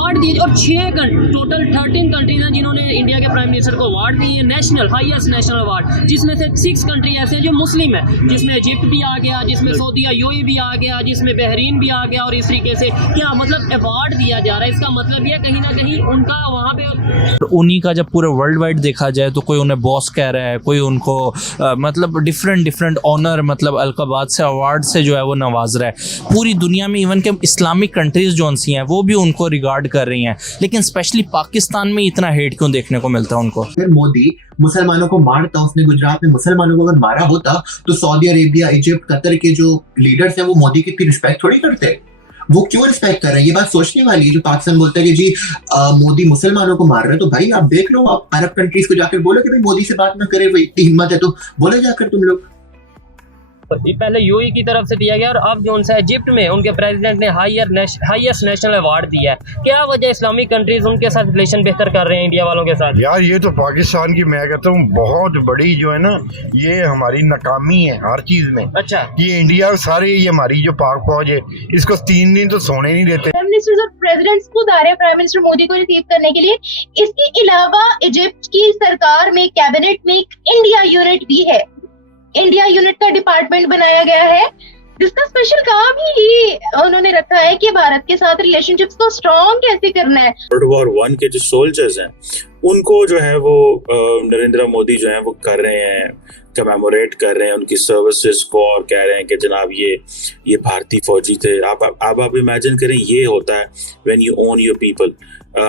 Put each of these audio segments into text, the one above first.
Award दिए और 6 total 13 countries हैं जिन्होंने इंडिया के प्राइम मिनिस्टर को अवार्ड दिए, नेशनल हाईएस्ट नेशनल अवार्ड, जिसमें से 6 कंट्री ऐसे हैं जो मुस्लिम है, जिसमें इजिप्ट भी आ गया, जिसमें सऊदीया यूएई भी आ गया, जिसमें बहरीन भी आ गया। और इस तरीके से क्या मतलब अवार्ड दिया जा रहा है, इसका मतलब ये कहीं ना कहीं उनका वहाँ पे उन्हीं का जब पूरे वर्ल्ड वाइड देखा जाए तो कोई उन्हें बॉस कह रहा है, कोई उनको मतलब डिफरेंट ऑनर मतलब अलकबात से अवार्ड से जो है वो नवाज रहा है। पूरी दुनिया में इवन के इस्लामिक कंट्रीज जो सी हैं वो भी उनको रिगार्ड कर रही हैं, लेकिन स्पेशली पाकिस्तान में इतना हेट क्यों देखने को मिलता है उनको? फिर मोदी मुसलमानों को मारता, उसने गुजरात में मुसलमानों को अगर मारा होता तो सऊदी अरेबिया, इजिप्ट, कतर के जो लीडर्स हैं वो मोदी की इतनी रिस्पेक्ट थोड़ी करते। वो क्यों रिस्पेक्ट कर रहे हैं? ये बात सोचने वाली है। जो पाकिस्तान बोलता है कि जी मोदी मुसलमानों को मार रहे हैं, तो भाई आप देख लो, आप अरब कंट्रीज को जाकर बोलो कि भाई मोदी से बात ना करे, वो इतनी हिम्मत है तो बोले जाकर तुम लोग। पहले यूएई की तरफ से दिया गया और अब जो उनसे इजिप्ट में उनके प्रेसिडेंट ने हाईएस्ट नेशनल अवार्ड दिया है। क्या वजह इस्लामिक कंट्रीज उनके साथ रिलेशन बेहतर कर रहे हैं इंडिया वालों के साथ? यार ये तो पाकिस्तान की मैं कहता हूँ बहुत बड़ी जो है ना, ये हमारी नाकामी है हर चीज में। अच्छा, ये इंडिया सारे, ये हमारी जो पाक फौज है, इसको 3 दिन तो सोने नहीं देते। प्राइम मिनिस्टर और प्रेसिडेंट्स खुद आ रहे हैं प्राइम मिनिस्टर मोदी को रिसीव करने के लिए। इसके अलावा इजिप्ट की सरकार में कैबिनेट में एक इंडिया यूनिट भी है, इंडिया यूनिट का डिपार्टमेंट बनाया गया है, जिसका स्पेशल काम ही उन्होंने रखा है कि भारत के साथ रिलेशनशिप्स को स्ट्रॉन्ग कैसे करना है। वर्ल्ड वॉर 1 के जो सोल्जर्स हैं उनको जो है वो नरेंद्र मोदी जो है वो कर रहे हैं, कमेमोरेट कर रहे हैं उनकी सर्विसेज को और कह रहे हैं कि जनाब ये भारतीय फौजी थे। आप इमेजिन करें, ये होता है when you own your people.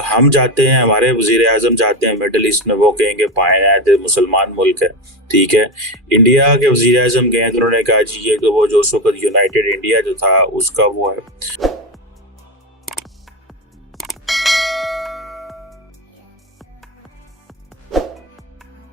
हम जाते हैं, हमारे वजीर आजम जाते हैं मिडिल ईस्ट में, वो कहेंगे पाए तो मुसलमान मुल्क है, ठीक है। इंडिया के वजीर आजम गए तो उन्होंने कहा जी ये तो वो जो उस वक्त यूनाइटेड इंडिया जो था उसका वो है।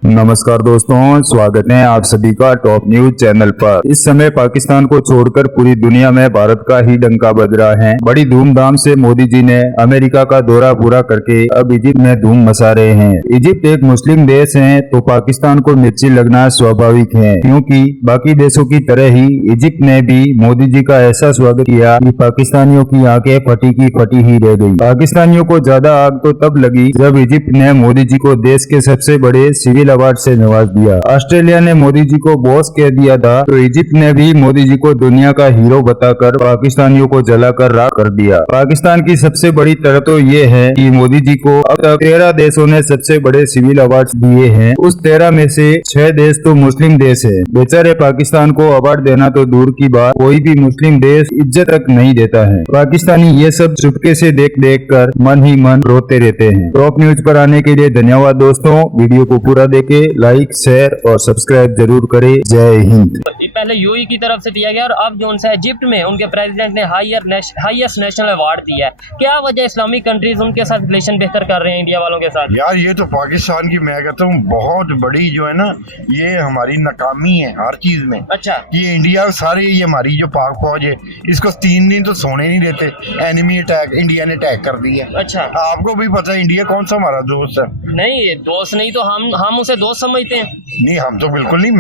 नमस्कार दोस्तों, स्वागत है आप सभी का टॉप न्यूज चैनल पर। इस समय पाकिस्तान को छोड़कर पूरी दुनिया में भारत का ही डंका बज रहा है। बड़ी धूमधाम से मोदी जी ने अमेरिका का दौरा पूरा करके अब इजिप्ट में धूम मचा रहे हैं। इजिप्ट एक मुस्लिम देश है तो पाकिस्तान को मिर्ची लगना स्वाभाविक है, क्योंकि बाकी देशों की तरह ही इजिप्ट ने भी मोदी जी का ऐसा स्वागत किया कि पाकिस्तानियों की आंखें फटी की फटी ही रह गई। पाकिस्तानियों को ज्यादा आग तो तब लगी जब इजिप्ट ने मोदी जी को देश के सबसे बड़े सिविल अवार्ड से नवाज दिया। ऑस्ट्रेलिया ने मोदी जी को बॉस कह दिया था तो इजिप्ट ने भी मोदी जी को दुनिया का हीरो बताकर पाकिस्तानियों को जलाकर राख कर दिया। पाकिस्तान की सबसे बड़ी तरह तो ये है कि मोदी जी को अब तक 13 देशों ने सबसे बड़े सिविल अवार्ड दिए हैं। उस 13 में से 6 देश तो मुस्लिम देश है। बेचारे पाकिस्तान को अवार्ड देना तो दूर की बात, कोई भी मुस्लिम देश इज्जत तक नहीं देता है। पाकिस्तानी ये सब चुपके से देख देख कर मन ही मन रोते रहते हैं। टॉप न्यूज पर आने के लिए धन्यवाद दोस्तों। वीडियो को पूरा देखे, लाइक, शेयर और सब्सक्राइब जरूर करें। जय हिंद। पहले यूएई की तरफ से दिया गया और अब जो उनसे इजिप्ट में उनके प्रेसिडेंट ने हाईएस्ट नेशनल अवार्ड दिया है। क्या वजह इस्लामिक कंट्रीज उनके साथ रिलेशन बेहतर कर रहे हैं इंडिया वालों के साथ? यार ये तो पाकिस्तान की मैं कहता हूँ बहुत बड़ी जो है ना, ये हमारी नाकामी है हर चीज में। अच्छा, ये इंडिया सारे, ये हमारी जो पाक फौज है, इसको 3 दिन तो सोने नहीं देते। एनिमी अटैक, इंडिया ने अटैक कर दिया। अच्छा, आपको भी पता है इंडिया कौन सा हमारा दोस्त है? नहीं दोस्त नहीं तो हम उसे दोस्त समझते हैं। नहीं, हम तो बिल्कुल नहीं।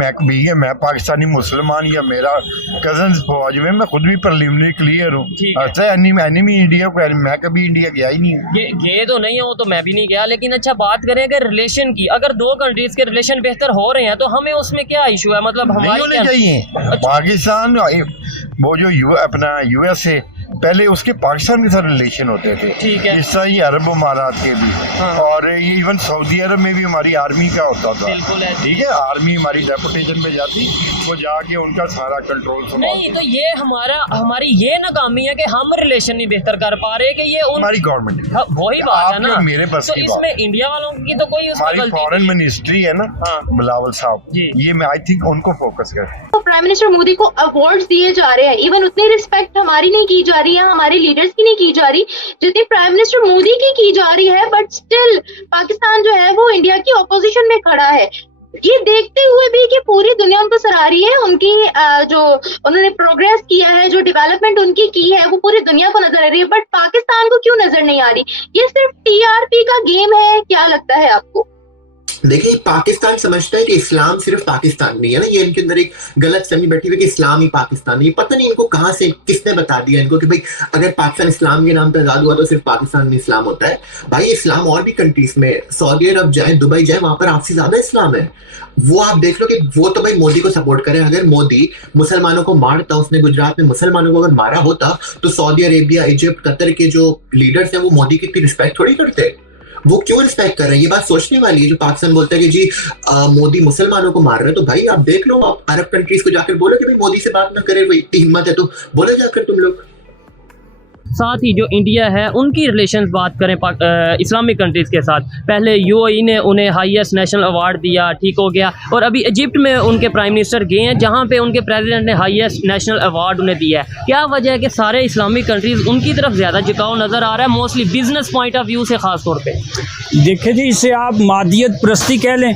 मैं पाकिस्तानी मुसलमान या मेरा कजन फौज में, मैं खुद भी प्रिलिमिनरी क्लियर हूँ। अच्छा, एनिमी इंडिया को, मैं कभी इंडिया गया ही नहीं हूँ। ये तो नहीं है, वो तो मैं भी नहीं गया। लेकिन अच्छा, बात करें अगर रिलेशन की, अगर 2 कंट्रीज के रिलेशन बेहतर हो रहे हैं तो हमें उसमें क्या इशू है? मतलब नहीं होने चाहिए। पाकिस्तान वो जो अपना यूएसए, पहले उसके पाकिस्तान के साथ रिलेशन होते थे, ठीक है। इस तरह ही अरब अमारात के भी। हाँ। और ये इवन सऊदी अरब में भी हमारी आर्मी का होता था। बिल्कुल है, ठीक है। आर्मी हमारी डेपुटेशन पे जाती, वो जाके उनका सारा कंट्रोल नहीं तो ये हमारी ये नाकामी है कि हम रिलेशन नहीं बेहतर कर पा रहे कि ये हमारी गवर्नमेंट। वही बात है ना, मेरे पास तो इसमें इंडिया वालों की तो कोई हमारी फॉरेन मिनिस्ट्री है ना, बिलावल साहब, ये मैं आई थिंक उनको फोकस कर। तो प्राइम मिनिस्टर मोदी को अवार्ड्स दिए जा रहे हैं, इवन उतनी रिस्पेक्ट हमारी नहीं की जा रही है, हमारे लीडर्स की नहीं की जा रही जितनी प्राइम मिनिस्टर मोदी की जा रही है। बट स्टिल पाकिस्तान जो है वो इंडिया की ऑपोजिशन में खड़ा है। ये देखते हुए भी कि पूरी दुनिया उनको सराह रही है, उनकी जो उन्होंने प्रोग्रेस किया है, जो डेवलपमेंट उनकी की है, वो पूरी दुनिया को नजर आ रही है। बट पाकिस्तान को क्यों नजर नहीं आ रही? ये सिर्फ टीआरपी का गेम है, क्या लगता है आपको? देखिए पाकिस्तान समझता है कि इस्लाम सिर्फ पाकिस्तान में है ना, ये इनके अंदर एक गलत फहमी बैठी हुई है कि इस्लाम ही पाकिस्तान है। ये पता नहीं इनको कहाँ से किसने बता दिया इनको कि भाई अगर पाकिस्तान इस्लाम के नाम पे आजाद हुआ तो सिर्फ पाकिस्तान में इस्लाम होता है। भाई इस्लाम और भी कंट्रीज में, सऊदी अरब जाए, दुबई जाए, वहां पर आपसे ज्यादा इस्लाम है। वो आप देख लो कि वो तो भाई मोदी को सपोर्ट करे। अगर मोदी मुसलमानों को मारता, उसने गुजरात में मुसलमानों को अगर मारा होता तो सऊदी अरेबिया, इजिप्ट, कतर के जो लीडर्स हैं वो मोदी की इतनी रिस्पेक्ट थोड़ी करते। वो क्यों रिस्पेक्ट कर रहे हैं, ये बात सोचने वाली है। जो पाकिस्तान बोलता है कि जी मोदी मुसलमानों को मार रहे हैं, तो भाई आप देख लो, आप अरब कंट्रीज को जाकर बोलो कि भाई मोदी से बात ना करे, वही इतनी हिम्मत है तो बोलो जाकर तुम लोग। साथ ही जो इंडिया है उनकी रिलेशंस बात करें इस्लामिक कंट्रीज़ के साथ, पहले यूएई ने उन्हें हाईएस्ट नेशनल अवार्ड दिया, ठीक हो गया, और अभी इजिप्ट में उनके प्राइम मिनिस्टर गए हैं जहां पे उनके प्रेसिडेंट ने हाईएस्ट नेशनल अवार्ड उन्हें दिया है। क्या वजह है कि सारे इस्लामिक कंट्रीज़ उनकी तरफ ज़्यादा झुकाव नज़र आ रहा है, mostly business point of view से ख़ास तौर पर? देखिए जी, इसे आप मादियत प्रस्ती कह लें,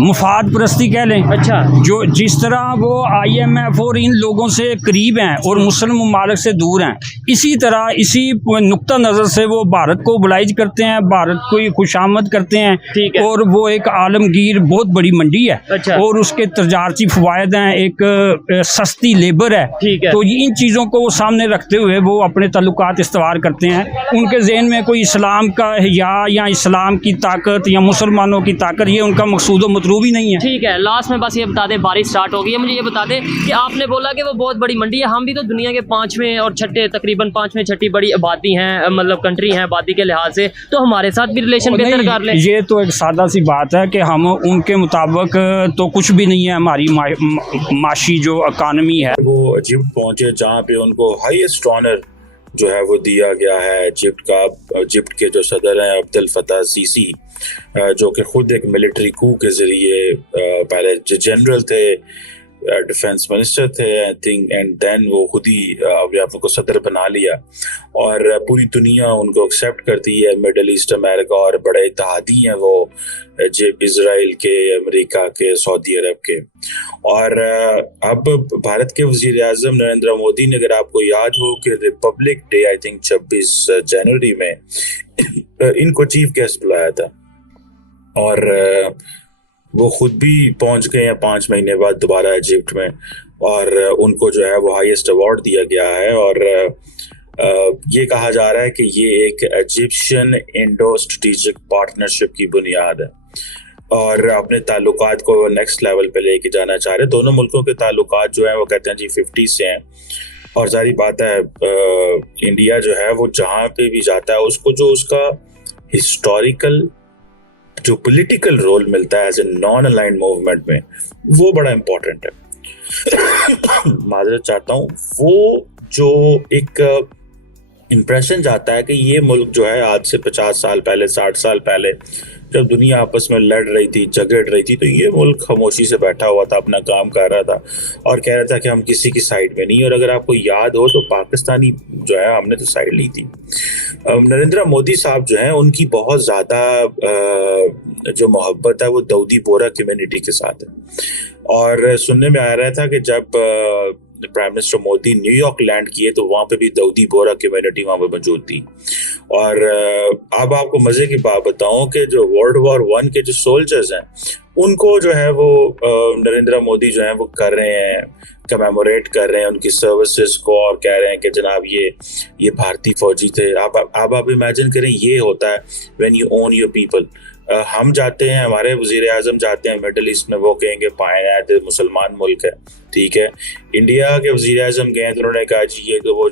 मुफाद प्रस्ती कह लें। अच्छा, जो जिस तरह वो IMF और इन लोगों से करीब हैं और मुस्लिम ममालिक से दूर हैं, इसी तरह इसी नुक्ता नज़र से वो भारत को ओबलाइज करते हैं, भारत को खुशामद करते हैं। ठीक है। और वो एक आलमगीर बहुत बड़ी मंडी है। अच्छा। और उसके तजारती फवायद हैं, एक सस्ती लेबर है। ठीक है। तो इन चीज़ों को वो सामने रखते हुए वो अपने ताल्लुकात इस्तवार करते हैं। उनके जहन में कोई इस्लाम का या इस्लाम की ताकत या मुसलमानों की ताकत, ये उनका मकसूद व मतलूब ही नहीं है। ठीक है। लास्ट में बस ये बता दें, बारिश स्टार्ट हो गई है, मुझे ये बता दें कि आपने बोला कि वो बहुत बड़ी मंडी है, हम भी तो दुनिया के 5वें और 6ठे, तकरीबन 5वें 6ठी बड़ी आबादी हैं, मतलब कंट्री हैं आबादी के लिहाज से, तो हमारे साथ भी रिलेशन बेहतर कर लें। ये तो एक सादा सी बात है कि हम उनके मुताबिक तो कुछ भी नहीं है। हमारी माशी जो इकानमी है वो इजिप्ट पहुंचे जहाँ पे उनको हाईएस्ट ऑनर जो है वो दिया गया है इजिप्ट के जो सदर हैं अब्दुल फताह सीसी, जो कि खुद एक मिलिट्री कू के ज़रिए पहले जनरल थे, डिफेंस मिनिस्टर थे आई थिंक, एंड देन वो खुद ही अपने आप को सदर बना लिया और पूरी दुनिया उनको एक्सेप्ट करती है। मिडल ईस्ट, अमेरिका और बड़े इत्तेहादी हैं वो, इजराइल के, अमेरिका के, सऊदी अरब के। और अब भारत के वज़ीर आज़म नरेंद्र मोदी ने, अगर आपको याद हो कि रिपब्लिक डे आई थिंक 26 जनवरी में इनको चीफ गेस्ट बुलाया था और वो खुद भी पहुंच गए हैं 5 महीने बाद दोबारा इजिप्ट में, और उनको जो है वो हाईएस्ट अवार्ड दिया गया है। और ये कहा जा रहा है कि ये एक इजिप्शियन इंडो स्ट्रेटेजिक पार्टनरशिप की बुनियाद है और अपने ताल्लुकात को नेक्स्ट लेवल पे लेके जाना चाह रहे हैं। दोनों मुल्कों के ताल्लुकात जो हैं वो कहते हैं जी 50 से हैं, और जारी बात है इंडिया जो है वो जहाँ पे भी जाता है उसको जो उसका हिस्टोरिकल जो पॉलिटिकल रोल मिलता है as a non aligned movement में, वो बड़ा इम्पोर्टेंट है। माजरत चाहता हूँ, वो जो एक इम्प्रेशन जाता है कि ये मुल्क जो है आज से 50 साल पहले, 60 साल पहले जब दुनिया आपस में लड़ रही थी, झगड़ रही थी, तो ये मुल्क खामोशी से बैठा हुआ था, अपना काम कर रहा था और कह रहा था कि हम किसी की साइड में नहीं। और अगर आपको याद हो तो पाकिस्तानी जो है हमने तो साइड ली थी। नरेंद्र मोदी साहब जो हैं उनकी बहुत ज़्यादा जो मोहब्बत है वो दाऊदी बोहरा कम्युनिटी के साथ है। और सुनने में आ रहा था कि जब prime minister Modi New York land किए तो वहाँ पे भी दाऊदी बोहरा कम्युनिटी वहाँ पे मौजूद थी। और अब आपको मज़े की बात बताऊं कि जो वर्ल्ड वॉर 1 के जो सोल्जर्स हैं उनको जो है वो नरेंद्र मोदी जो है वो कर रहे हैं, कमेमोरेट कर रहे हैं उनकी सर्विसेज को और कह रहे हैं कि जनाब ये भारतीय फौजी थे। आप इमेजिन करें, ये होता है when you own your people. हम जाते हैं, हमारे वज़ीर आज़म जाते हैं मिडल ईस्ट में, वो कहेंगे पाए मुसलमान मुल्क है, ठीक है। इंडिया के वज़ीर आज़म गए तो उन्होंने कहा जी ये तो वो